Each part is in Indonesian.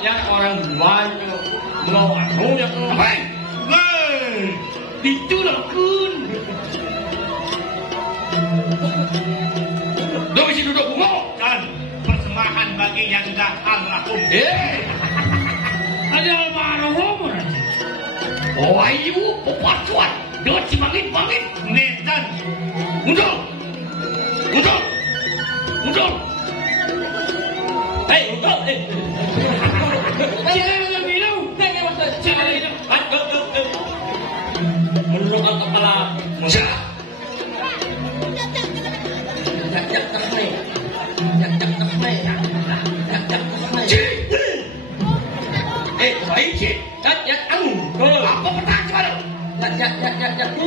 yang orang banyak mau yang baik. Ditulakun. Domi duduk bungo dan persembahan bagi yang dah almarhum. Ada almarhum. Oh ibu pepacuan. Dot si bangit. Netan. Mundur. Hei, mundur. Jangan bilang. Menurunkan kepala. Jak termai. Baik cik. Jak anu. Apa pertanyaan? Jak.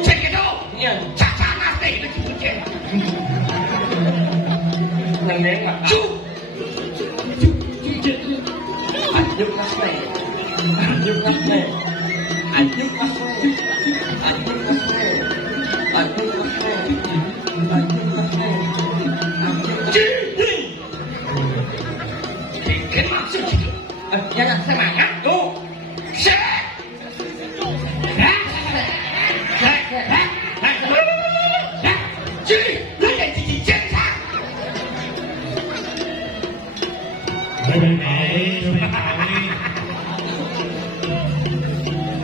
Cek itu. Ya. Caca nasi itu cik. Neng lah. Cuk. Anjuk nasi. Jangan semangat tuh.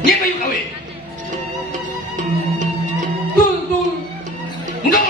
Ni apa yang kawin? Tul. Mundur.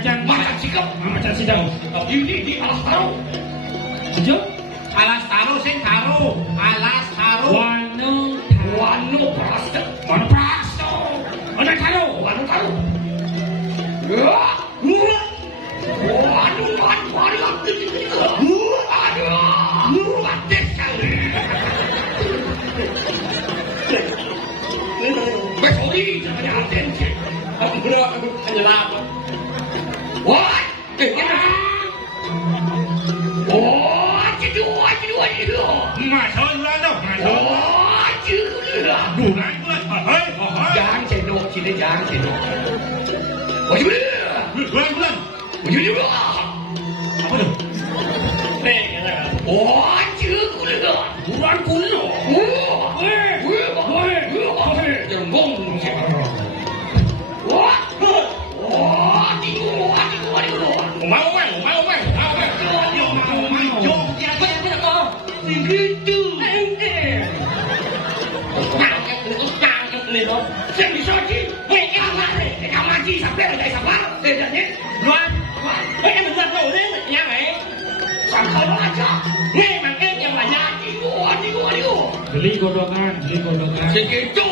Macam sikap. Macam sidang. Ini alas taruh. Alas taruh sing taruh. Alas taruh. Wano prasto. Mana taruh. Aduh, mati sekali. Besori jangan aten cik. Hanya lama. Wah, aduh. Masuk lah tu. Bukan. Jangan cendok, sini jangan cendok. Bulan. Apa tu? Bulan kuno. Jangan ngomong cik. Saya bisa sih, ngaji sampai ada sabar, bedanya. Luan, ini benar kau ni, yang ni, sampai aja. Ni makan yang banyak, aduh. Beli godongan. Segitu.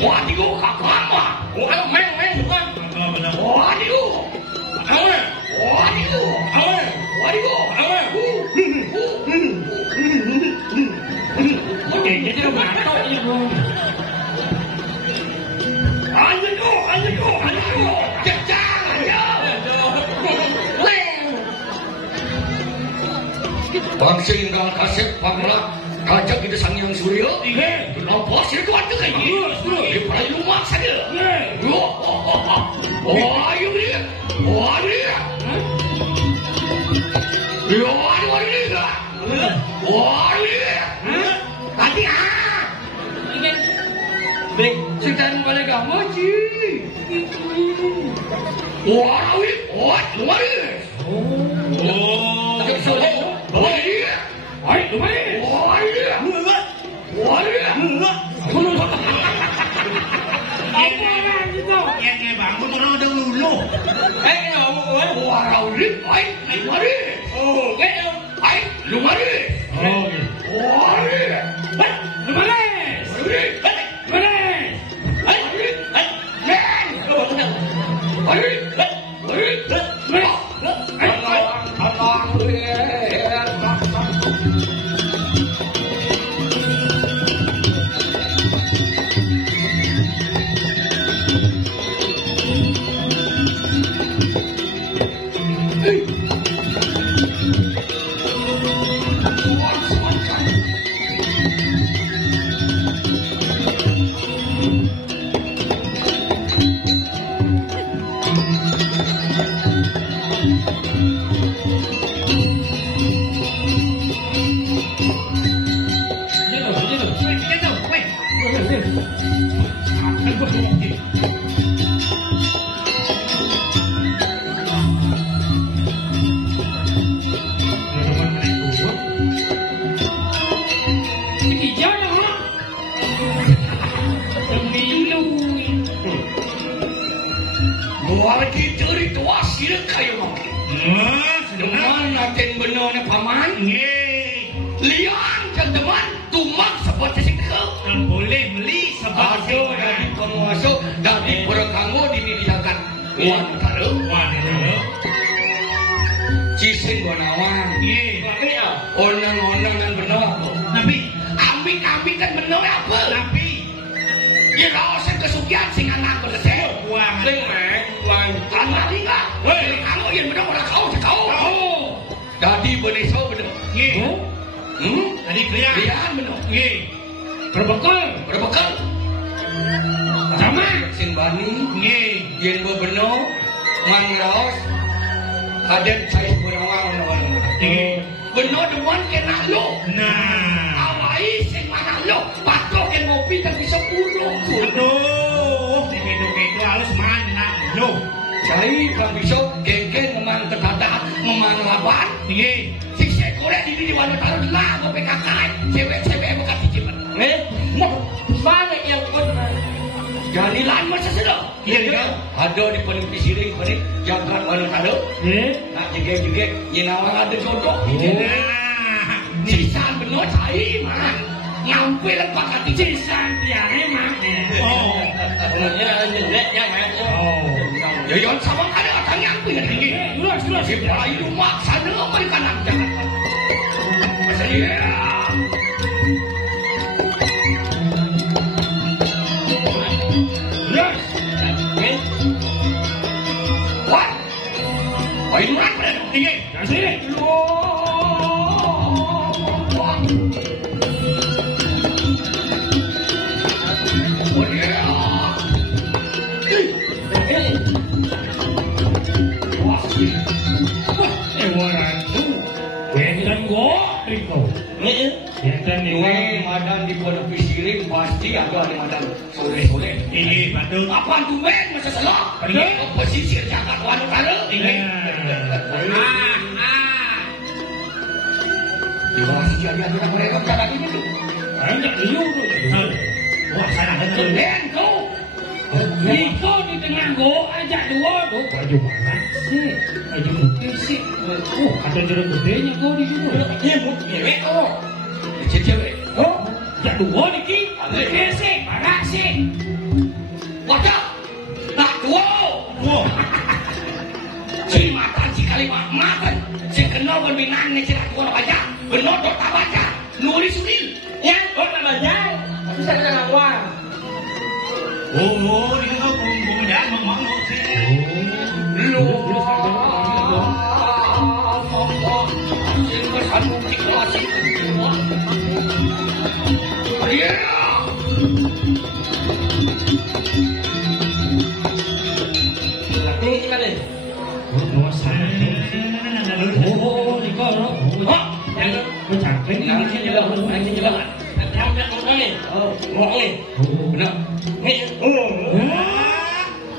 Wah, aduh, kakak mah. Wah, main bukan. Aduh. Okey, jadi dah berantau ni bro. Ayo. Kejar aja. Bangsa Indra kasih pamla raja kita sang yang surya. Kenapa sih tu ada lagi? Di perlu rumah saja. Ayo dia. Tadi sedang balik kamu sih. Warawit, lumaris. Oh, lumaris. Ay, lumaris. Yang bangun orang ada ulu. Warawit, lumaris. Oh, ay, lumaris. Oh,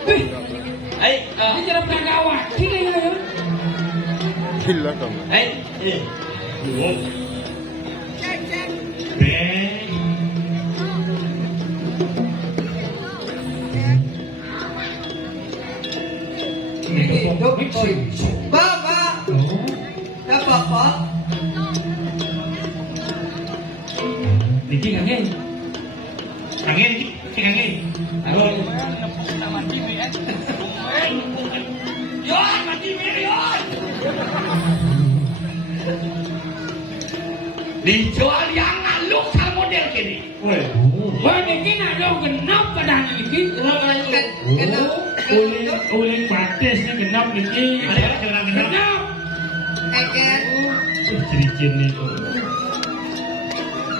Ini cara penggawat. Sini ya. Gila dong. Bapak. Dapat Pak. Niki kangen. Kangen, kangen. Yon, mati milion. Dijual yang ngaluk sama model kini. Wah, niki ngaluk genap kadang niki. Uling batis ni genap niki. Ada orang genap. Genap. Eken. Cincin itu.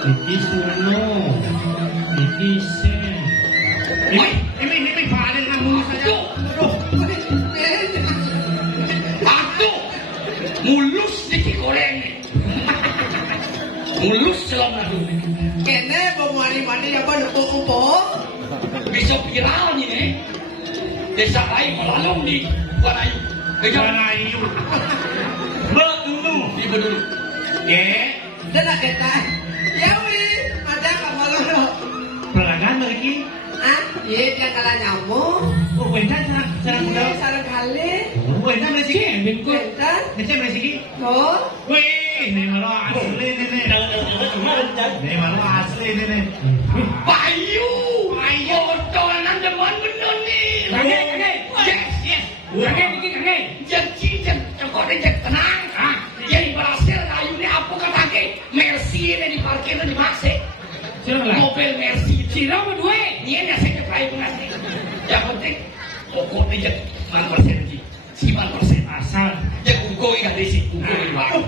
Niki Suno. Niki Sen. Ini Pak Adil kamu saja. Aduh, mulus niki goreng. Mulus selama dulu. Kene mau mandi apa nepuk-nepuk. Bisa viral ni. Desa lain melalung di Wanayu. Wanayu. Bedulu. Di Bedulu. Dan nak kata, ya wih, ada kamu lo. Pelanggan lagi. Iya, dia kalah nyamuk. Wentan sarang muda. Sarang kali. Wentan rezeki. Bentar. Macam rezeki. Oh. Wih, ini malah asli ini. Ini malah asli ini. Bayu. Botol nang depan bener ni. Kangen. Yes. Kangen. Janji kau ni tenang. Jadi berhasil kayu ni apa kata ke? Mercy ni di parkir ni masih. Mobil Mercy. Sirah berdua. Ni yang saya kepai pengasih. Yang penting pokok ni je 9% lagi. 9% asal. Dia ungkoi kan di sini.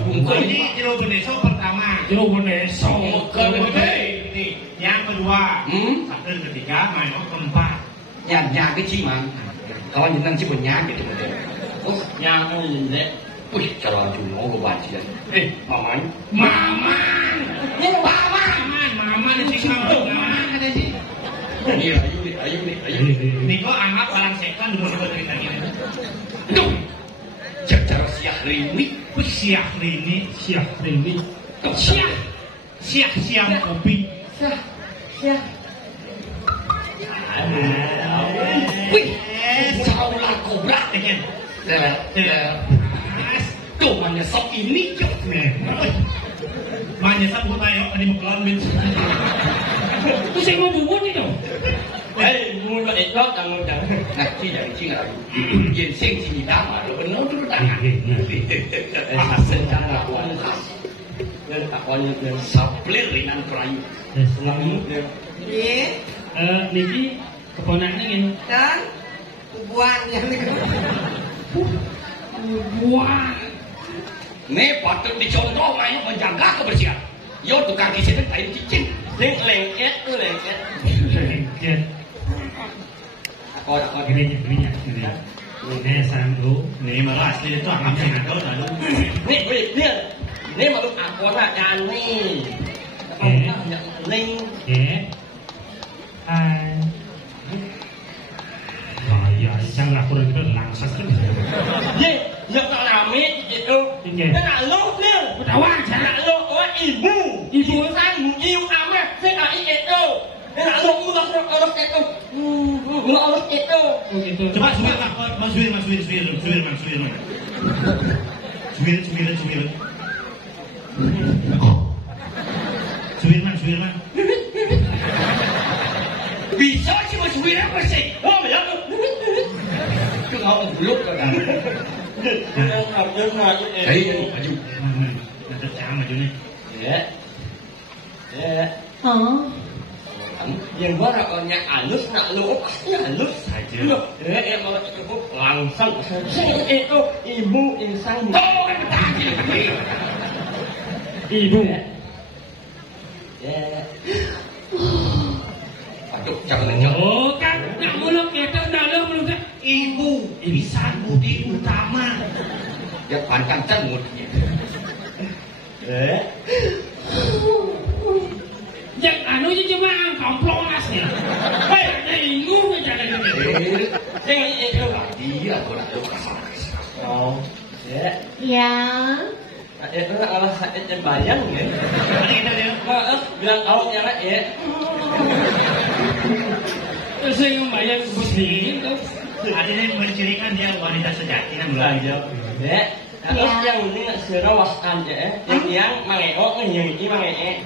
Ungkoi ini jeruk beneso pertama. Jeruk beneso. Yang kedua. Satu ketiga, main keempat. Nhà cái chi mà có những năng chỉ một nhà cái nhà nó nhìn đấy ui trời ơi chủ nó của bạn chị ê mama ini sih kamu ada sih ini ayo ini kok anak barang setan dulu cerita ini duh cara siap rini siap kopi siap wih sao là cobra kan tuh menyesap ini cok menyesap buat ayo ini mengkelon min tu saya mau bubur ni dong mulai itu kamu dah nak cina yen sing sini dah malu benar tu tangan secara kualitas dan kawan yang saplir dengan perayu selalu Iya. Niki keponaknya gini. Dan buang yang ni. Buang. Ni patut dicontoh main menjaga kebersihan. Yo tukang kisi ni kain cicin. Lengket. Kau gini. Ini sandu. Ini malah asli itu akan sandu lalu. Ni malu aku nak jani. Ling. Hai. Ya, janganlah kurang langsas kan. Ye, nak rame itu. Nak lu dia. Bertawan nak lu ibu sang iu amat. Saya itu. Nak lu orang itu. Orang itu. Coba Suir. Suirman. Bisa sih mas Wira bersih. Oh benar tu. Tu kau belum kan? Hei, maju. Nanti jangan maju ni. Ya. Yang baru orangnya halus nak lu pasti halus saja. Ya, kalau cukup langsung. Itu ibu insan. Oh, kan tadi. Ibu. Ya. Aduh, jangan nengok. Oh, kan nak mulut kita dalam mulut. Ibu, insan budi utama. Dia pantang cengut. Yang anu je cuma komplong asnya. Hei, ingu ke jalan ini. Yang itu lagi aku nak kasar. Oh, ya. Ya. Itu kalau saya bayang ya. Ini dia. Maaf, bilang awaknya lah ya. Saya bayang begini tuh. Adanya mencirikan dia wanita sejati kan belajar. Ya. Terus yang ini serawas aja, yang mangeo, yang ini mangee.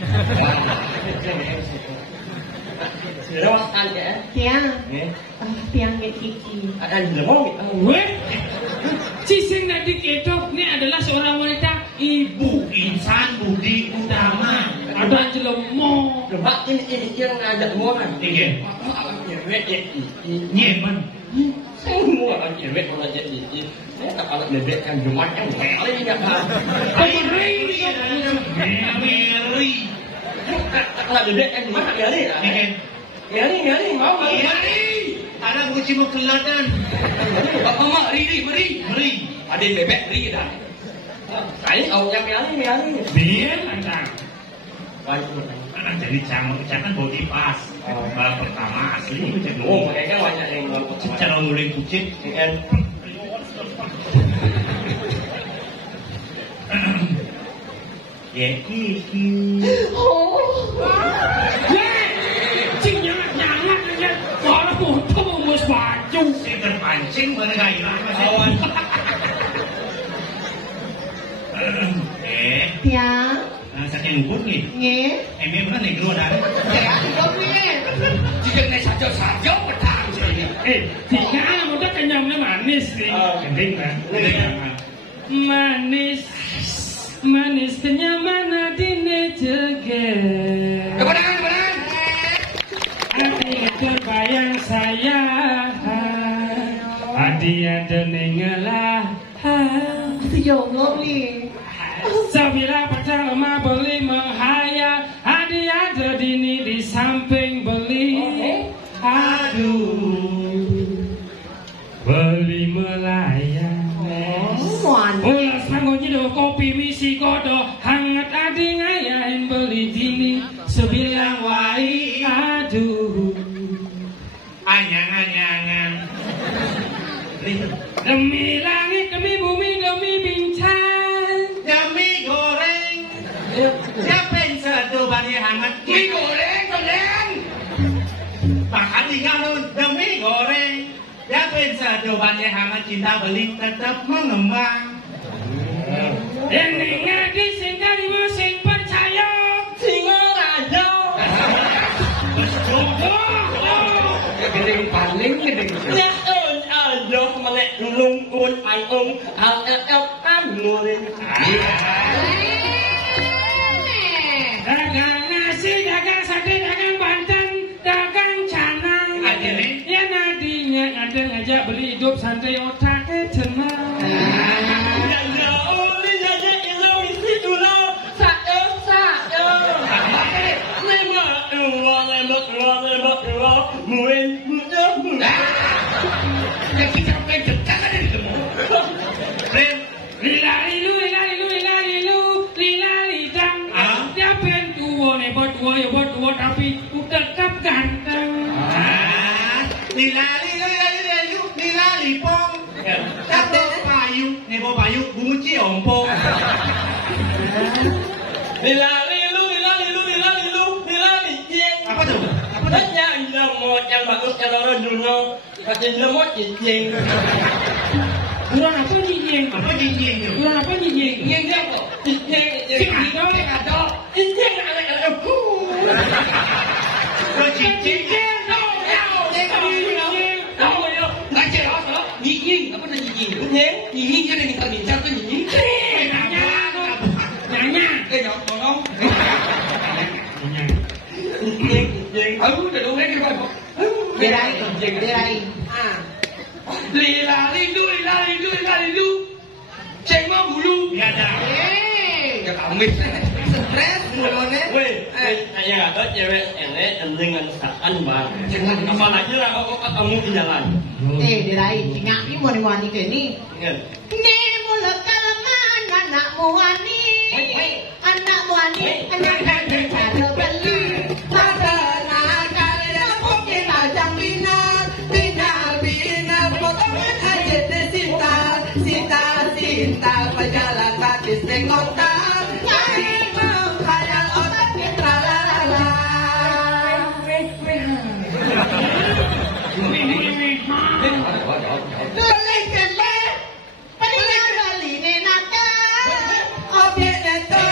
Serawas aja. Tiang. Tiang Kiki. Akan lemong. Weh, Cising Nadi Ketok ini adalah seorang wanita ibu. Insan budi utama. Ada jelemo. Coba ini yang ngajak muatan. Tiga. Cewek ya ini. Nyeman. Semua orang cewek kalau jadi ini. Saya tak alat bebek kan Jumat yang kali enggak kan. Pemeri. Meri. Alat bebek kan Jumat kali ya. Ngari mau ngari. Ada kunci kelatan. Bapak mak meri. Ada bebek ri dah. Saya awak yang ngari. Biar anda. Baik. Jadi jangan body pass. Pertama asli. Oh, makanya banyak yang Cara nguling kucing. Ya iki. Cing jangan aja. Kalau foto mus baju. Sing terpancing mereka hilang. Awan. Tiang. Saking luput nih. Nge. Emang mana nih keluar dari? Ya, kau punya. Jika naik saja petang sini. Tiga anak muda kenyamnya manis nih. Gending kan? Manis kenyamanan hatinya jeger. Kebenaran. Hati terbayang saya. Hati ada nengelah. Itu jongok nih. Sabila pacar lemah beli menghayal. Hati ada dini di samping beli. Aduh, beli melayang. Ulas manggonya do kopi misi kodo hangat adi ngayain beli dini sebilang wai. Aduh, Anyang-anyangan. demi langit demi bumi demi bintang. Demi goreng. Siapa yang seduban yang hangat? Mie goreng. Makan tinggal demi goreng. Siapa yang seduban yang hangat? Cinta beli tetap mengembang. Dan ngadi sing kali sing percaya. Singo raja. Gedeng paling. Ya aduh melek lungkun panggung ngurin. Dagang nasi, dagang sate, dagang banten, dagang canang. Ya nadinya ada ngajak beli hidup santai otaknya tenang. Tapi tetap ganteng. Lilali pong. Tato payu, nebo payu, bunyi ompong. Lilali jeng. Apa tuh? Yang lemot, yang bagus, yang orang dulu. Katanya lemot jeng. Kurang apa jijing? Apa jinjing tuh? Kurang apa jijing? Jeng apa? Jeng ada. Jeng ada. Cincin. Stres mulone. Weh, ya ada cewek ini dengan sakan bang. Apalagi lah kamu di jalan. Dirai, cingak ini mau diwani ke ini. Ini mulut kalaman anak muani. Anak muani, anak ada beli. Ada nakal, ada mungkin ajang bina. Bina, foto jenggotan nyari menghayal otak kita lalala. Boleh keleh, peninggal bali nenaka. Objek neto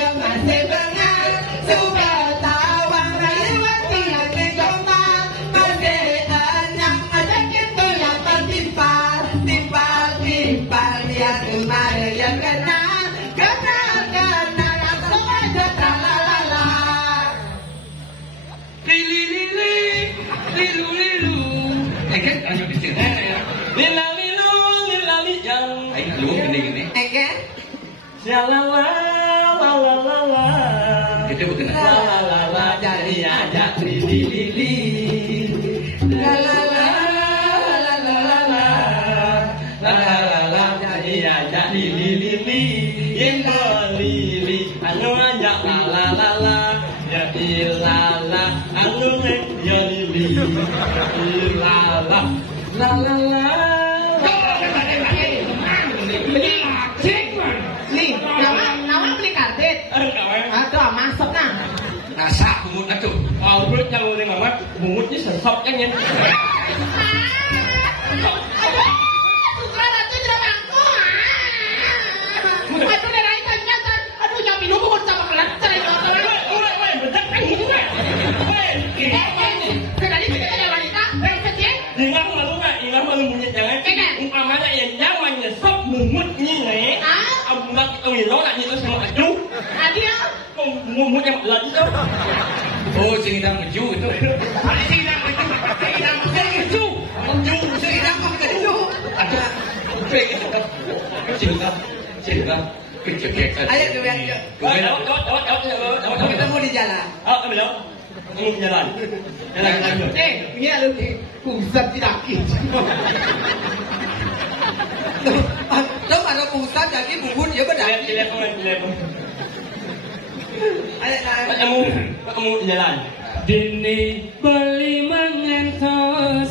yang masih bengar suka tawang lewati hati jombang masih enyang ada kita yang tertimpal lihat kemarin yang kena langsung aja tralalala. Lilu. Kan hanya di sini ya. Lila yang. Ayo lu gini. Kan? Lalala. Itu betul. Lalala jadi aja lili. Lalala jadi aja lili. Yang lili anu aja lalala. Ya ilala anu ya lili. Ilala. Lalala. Nih, nama beli kartet. Aduh, masuk nah. Nasa kumut atuh. Kalau perut yang udah mamat, bungutnya sesop kan ya. Aduh, nerai ternyata. Aduh, jangan minum bungkut sama kelas. Bedak kan gitu kan? Tadi kita ada wanita, kecil. Ingat malu bunyi jangan. Umpamanya yang nyamannya sop mumutnya nih. Abang kita ini nolak itu sama aduh. Adia. Mumut yang lagi tuh. Oh, cerita meju itu. Cerita Kecil-kecil. ayo kita ketemu di jalan. Belum. Kamu jalan. Ini ada pusat tidak Lo kalau pusat jadi bubut ya benar. Kamu jalan. Dini beli mengentos.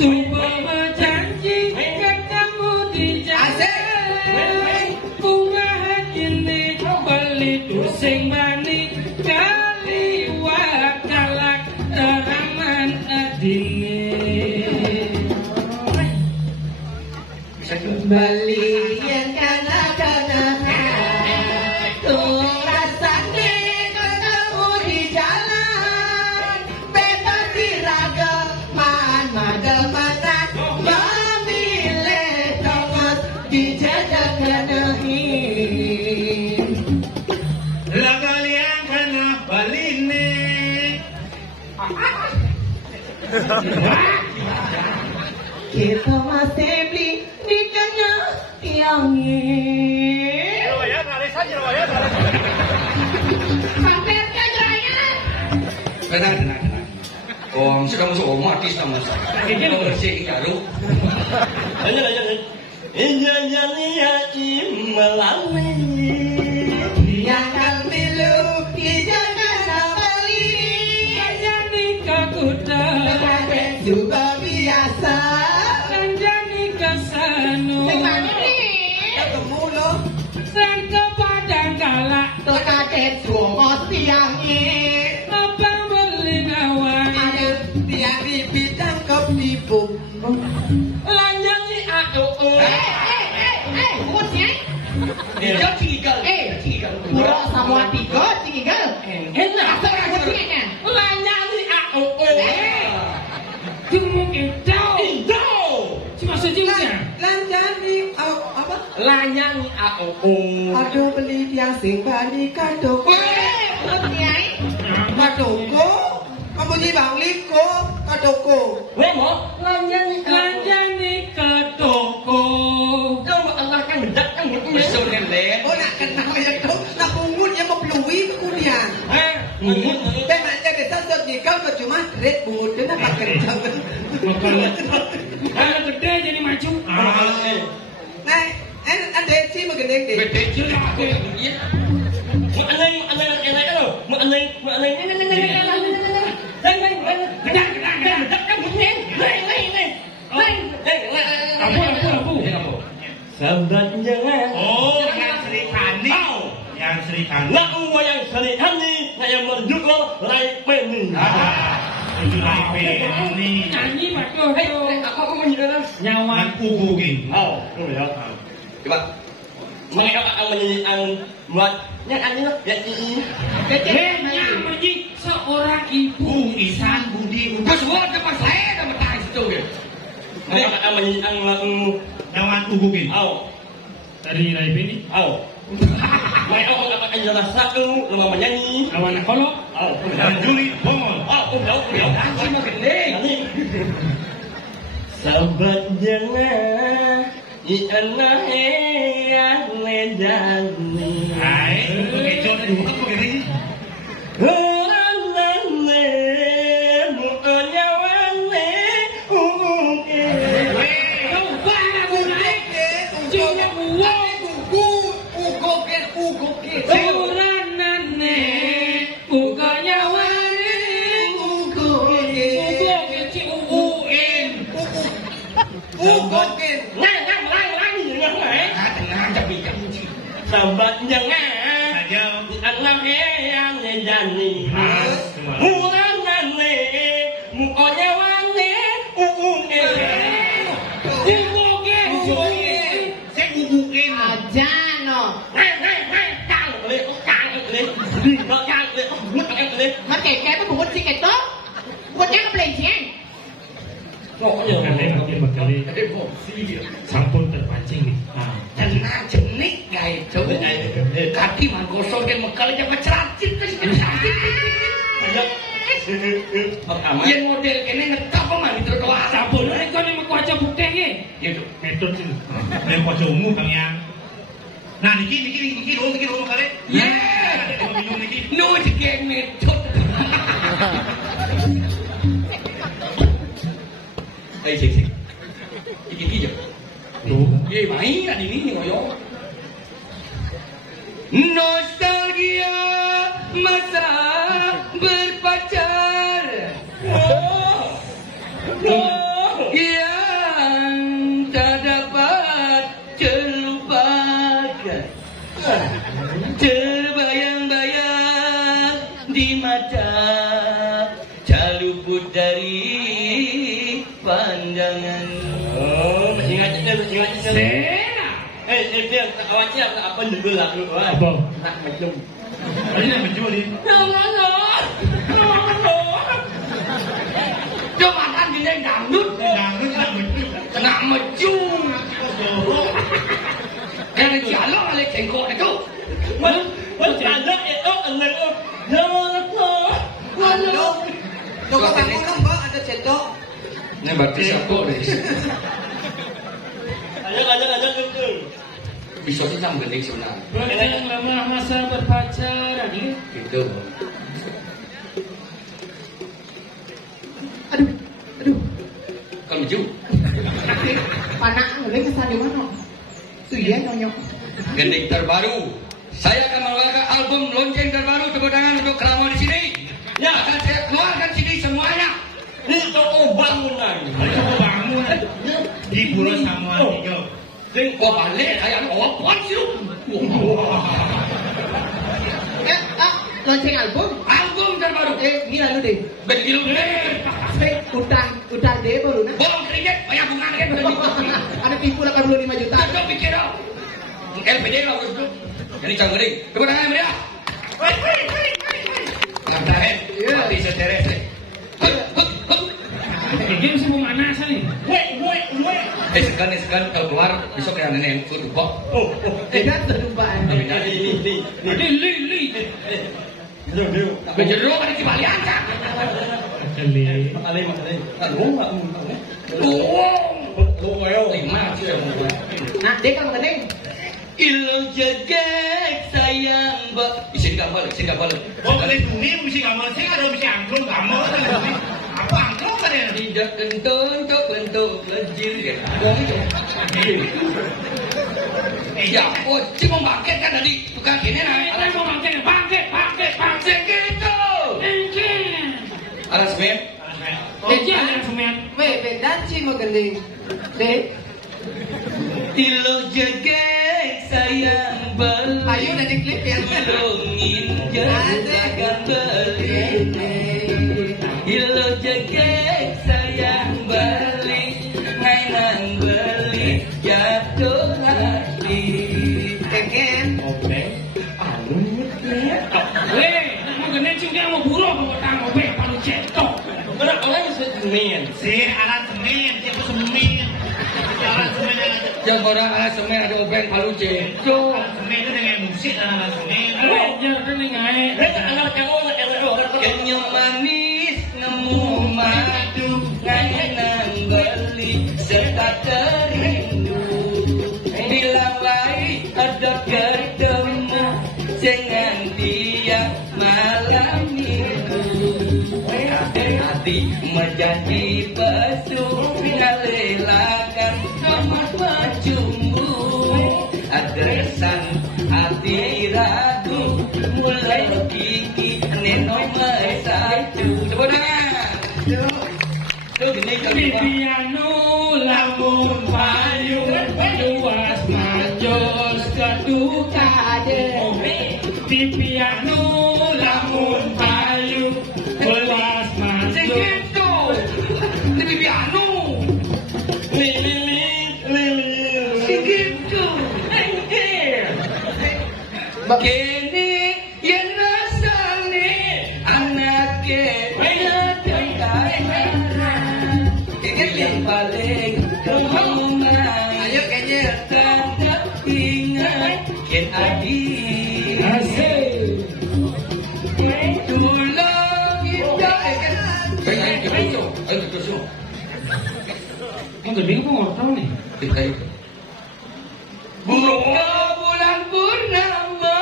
Coba janji ketemu di jalan. Bunga hati beli dusing mani kali wakalak teraman adini. Beli yang kana tuh rasanya ketemu di jalan bebas diragam mana memilih tongos dijajak kenahin. Lah kalian kena baline. Kita masih beli di kena tiangin. Sampai ke jerayan. Tenang. Om, sudah masuk om artis sama saya. Kita bersih karu. Lanjut. Injanya melali. Yang kan milu dijaga beli. Jadi kakuta. Terkadang juga biasa. Jadi kesanu. Gimana nih? Ketemu lo. Dan kepada galak. Terkadang semua tiangin. Apa beli gawan. Ada dia di bidang kepipu. Lanjani aku. Bosnya? Tiga. Buruk sama tiga. Enak. Asal bosnya. Lanjani aku. Cuma itu. Cuma sejujurnya. Lanjani apa? Lanjani aku. Aduh beli dia sing balik kado. Kadoko? Kamu di bang liko kadoko. Wemo. Lanjani ke toko. Kamu Allah kan bedak kan Besok kan leh. Oh nak kenal ya tu. Nak pungut yang membelui kemudian. Mungut. Dan nak jadi sasut di kau cuma red pungut tu nak pakai jalan. Kalau gede jadi maju. Nah, ada si mengendeng deh. Betul aku. Sahabat jangan. Oh, wayang Sri Kandi. Nak wayang Sri Kandi, saya merujuk lo Rai Peni. Itu Rai Peni. Nyanyi Pak Aku menyanyikan nyawa Kubukin. Oh, ya. Coba. Mereka akan menyanyikan buat nyanyi lo, nyanyi. nyanyi seorang ibu Isan Budi. Bos buat depan saya sama tangan situ ya. Mereka akan menyanyikan lagu Nyawan Kubukin. Oh. dari Rai Peni. Oh. Mereka akan jelas satu nama menyanyi. Awan kolok. Oh. Dan Juli Bongol. Oh, udah. Anjing mau gede. Sahabat jangan iana yang lejani. Hai, kecoh dan buka begini. Sahabat jangan Aja. anak yang lejani. Murah nane, mukanya wane, Saya gugukin. Aja no. Mà kể cái với một gì cái tốt. Một cái nó lên chén. Sampun terpancing nih. Tenang jenik guys, coba kaki mangkosong yang mekal aja maceracit terus cantik. Yang model kene ngetop apa mah di trotoar. Sampun rek kok nek kaca bukti iki. Gitu. Metode sih. Yang kocok umum kang yang. Nah, niki dulu kali. Yeah. No digeng metode. Sik. Iki yo. Ye main ada ini ngoyo. Nostalgia masa berpacar. Yang tak dapat terlupakan. Terbayang-bayang di mata, tak luput dari pandangan. Oh, ingat. Sena. Dia awaknya apa dulu lah lu. Apa? Nak macam. Ini yang menjualin. Dia makan gini dangdut. Kena meju. Kena jalan oleh cengkok itu. Jalan itu anak. Aduh. Coba kamu dong, Mbak, ada cendok. Ini berarti siapa deh? Ayo. Bisa sih sama gending sebenarnya. Berang lama masa berpacaran ini. Gitu. Aduh. Kan maju. Panak ngeliat kesan di mana? Tuh ya nyonyok. Gending terbaru. Saya akan mengeluarkan album lonceng terbaru. Tepuk tangan untuk Kerama di sini. Ya, akan saya keluarkan CD semuanya. Ini toko bangunan. Di Pulau Samuan Tiga. Ini kau balik, ayam apa sih lu? Lonceng album. Album terbaru. Ini lalu deh. Begitu deh. Utang deh baru nah. Bolong keringet, banyak bunga kan. Ada tipu 85 juta. Coba pikir dong. LPD lah itu. Jadi canggih gending. Tepuk tangan mereka. Ngantarin. Mati seteres deh. Game semua mana asal nih? Sekan kalau keluar besok kayak nenek food kok. Dan terlupakan. Li. Berjeruk ada di balik aja. Kali. Nah, dia kalau ngedeng. Ilau jaga sayang Isin kapal. Boleh dunia mesti gambar. Saya ada mesti angklung gambar. Apa angklung kan ya? Tidak bentuk kecil ya. Ya, cuma bangkit kan tadi bukan gini nah. Ada mau bangkit Gitu. Alas men. Jadi ada semen. Danci mau gending. Dek. Ilau jaga sayang Ayo udah diklip ya. Lungin jagagan beli. Ilo jegek sayang beli. Mainan beli jatuh hati. Pengen. Obeng. Weh, mau gede juga mau buruk mau tang obeng palu cetok. Berat orang semen. Si alat semen, siapa semen? Alat semen yang ada. Jangan orang alat semen ada obeng palu cetok. Alat semen itu dengan musik dan alat semen. Belajar kan ngai. Mereka anak cowok Kenyo manis nemu madu nganang beli serta terindu. Bila baik ada ketemu jangan dia malam itu. Hati-hati menjadi pesu ngalelakan nomor pecumbu. Adresan hati ragu mulai gigi nenoi mesaju. Coba dengar. Tuh gini Di piano lamun payu luas majos keduka de. Di piano lamun payu luas majos. segitu. Di piano. Segitu. Kini yang rasane anake yang paling kemana. Ayo kayaknya. Tetap ingat ken adi. Dulu kita pengen kebeso, ayo kebeso. Yang gede kok ngortong nih. Kita itu. Bunga bulan purnama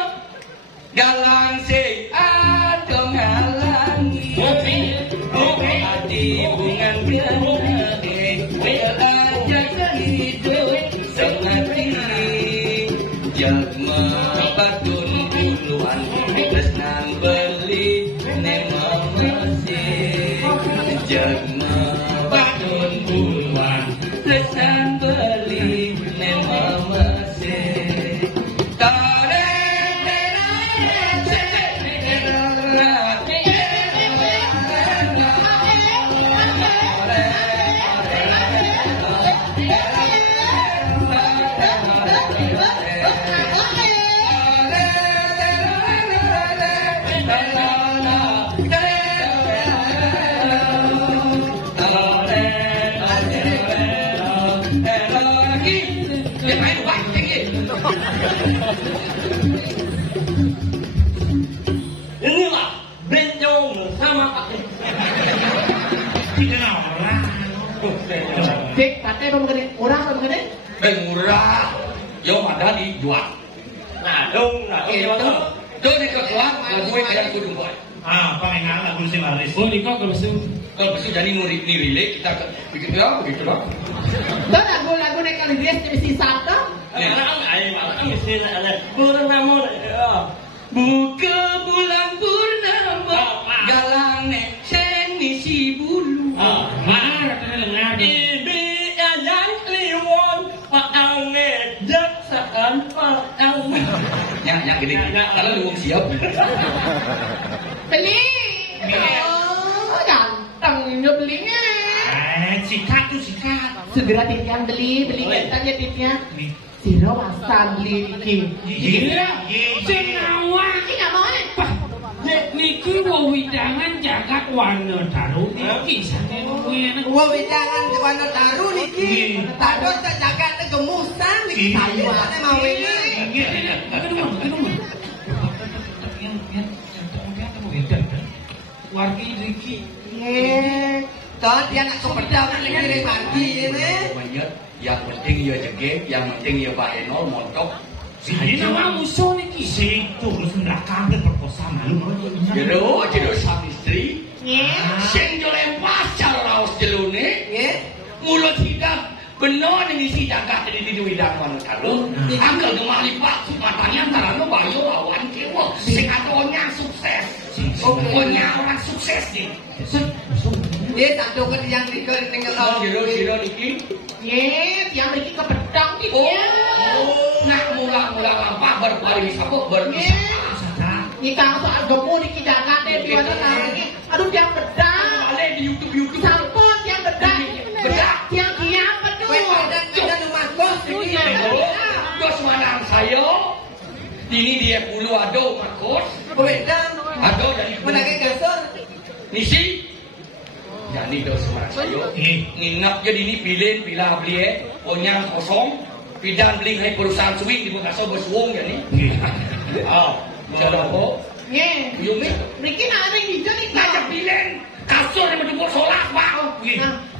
galang se atau ngalangi. Hati bunga biasa bela jaga hidup semati. Jagma batun duluan tresnan beli nema masih. Jagma batun duluan tresnan beli nema masih. Inilah benyong sama Pak. Tidak orang. Dek, pakai belum gede. Orang belum gede. Murah, yo ada di dua. Nah, dong, Itu, tuh di keluar, gue kayak kudu boy. Ah, pengen lagu si Maris. Oh, di kok besu. Kalau besok jadi murid nilai kita bikin ya begitu loh. Tuh lagu-lagu nek kali dia mesti satu. Buka bulan purnama, galang nek seni si bulu. Mana katanya lengar. Ini yang liwon, paang jaksaan paang. Yang gede, kalau lu siap. Beli. Oh, ganteng belinya. Sikat tuh sikat. Segera titian beli katanya tipnya. Siro wasan beli iki. Iya, sing ngawak. Iki nggak mau nih. Niki wewidangan jagat warna taruh niki sange kuwi. Wah, jangan warna taru niki. Taruh jaga kegemusan niki. Saya mau ini. Wargi Riki. Toh dia nak kepedang ngiring margi ini. Banyak, yang penting ya jegek, yang penting ya Pak Enol montok. Ini nama musuh niki. Situ terus belakang berkosa malu. Jero suami istri. Nggih. Sing yo lempas cara raos jelune. Nggih. Mulut hitam benar ini si jagat jadi di widang kalau angkel gemari pak matanya antara lo bayo lawan kewo sing atonya sukses pokoknya orang sukses nih Dia satu ke yang tinggal jiro niki Nggih, yang mriki kepedang iki. oh nak mula-mula lampah berbuat kali sabuk berwisata. Nikah soal gemu di Kidakate di mana lagi. Aduh yang bedah. Ada di YouTube. Sampun yang bedah. Yang apa tuh? Ada rumah kos ini. Dos manang saya. Ini dia puluh ado makos. Wedang. Ado dari Menake gasor. Nisi. Jadi dos manang saya. Nginap jadi ini pilah beli punya kosong. Pidan beli hai perusahaan swing di Bekasi bersuung jadi. Jalan kok. Nggih. Mriki nak ring hijau nih Ngajak bilen kasur yang berdua solak bang.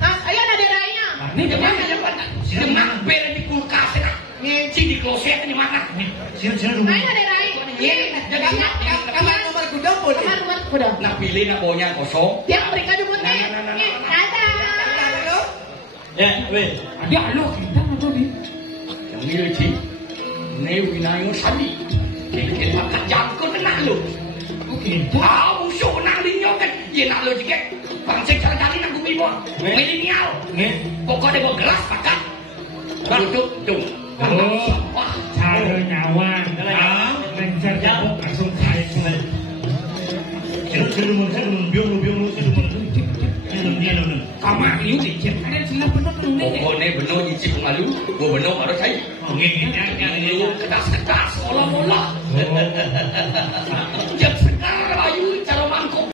Nah, ayo ada daerahnya. Ini demang bel di kulkas nak. Si di kloset ini mana? Ayo ada daerahnya. Kamar nomor gudang boleh. Kamar rumah kuda. Nak pilih nak baunya kosong. Yang mereka dulu nih. Ada. Ya, weh. Ada alo kita atau di? Yang ini sih. Ini winayung sadi. Kita makan jangkut nak lu. Tahu musuh nak dinyokan. Ye nak lu juga. Bangsa cara-cara nak bumi buat. Milenial. Pokoknya bawa gelas pakat. Duduk dung. Oh, cara nyawan. Lancar jabuk langsung kaya semua. Kamar itu dicek. Ada silah penuh nih. Pokoknya benar isi pengalu. Gua benar harus saya. Oke, Kedas-kedas. Olah-olah. Jep